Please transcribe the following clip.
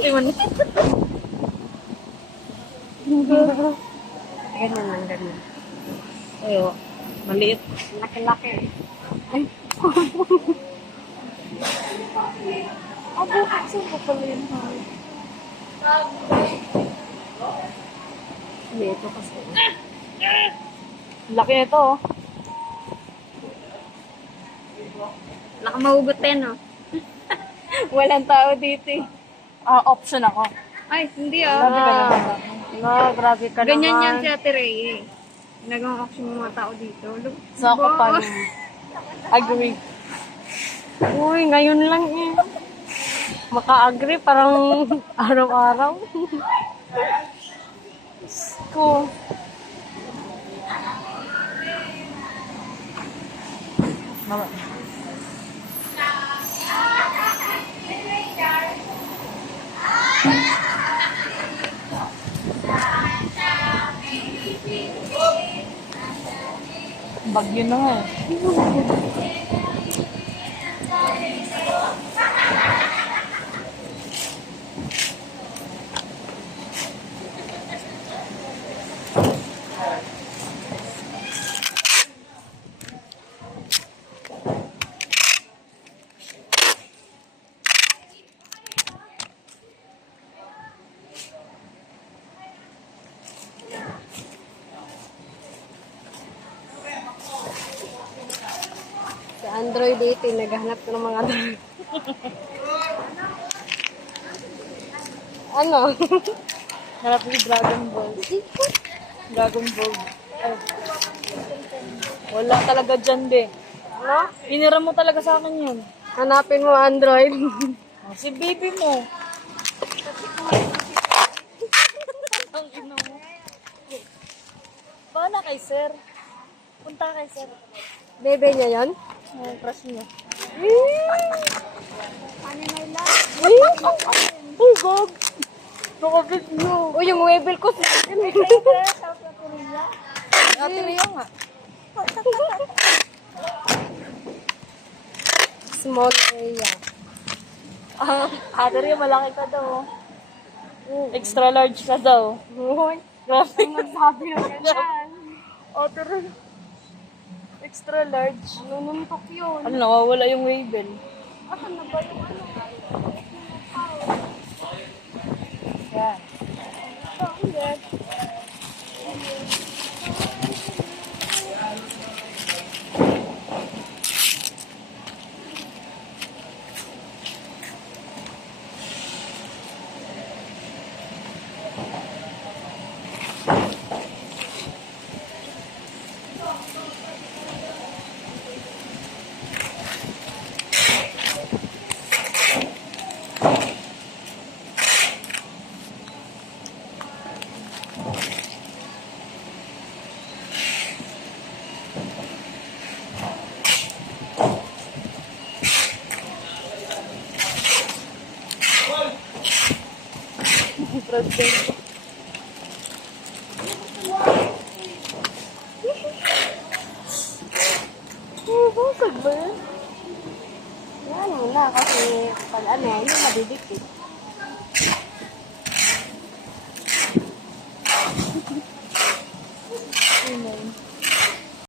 Iwan. Ganyan lang, ganyan. Ayo, maliit. Laki-laki. Ay, Abo, saan ko pala yun? hindi ito kasi. Laki ito, oh. Nakamahugot din, oh. Walang tao dito, eh. Option ako. Ay, hindi, Grabe ka oh. naman. No, grabe ka Ganyan naman. yan si Ate Ray, eh. Ginagawang action ng mga tao dito. Look, So ako diba? pa rin. Agree. Uy, ngayon lang eh. Maka-agree parang araw-araw. Ko. Mama. Bagyo na nga. Sa Android 18, naghahanap ko ng mga ano? Harap ni Dragon Ball. Dragon Ball. Ay. Wala talaga dyan, be. Ano? Pinira mo talaga sa akin yun. Hanapin mo Android. Oh, si baby mo. Ang ino mo. Paano kay sir? Punta kay sir. Bebe niya yan? Ang crush niya. Ay! Oh, God! Nakabit mo. Uy, yung webel ko. Ate Ria nga. Small area. Ate Ria, malaki ka daw. Extra large ka daw. Uy, Grabe. magsabi na ganyan. Ate Ria. Extra large. Nununtok yun. Ano, nawawala yung wavell. Asan na ba yung ano? Yan. Bakit? President. Busog ba yun? Yan muna kasi pag ano, yung madidikit.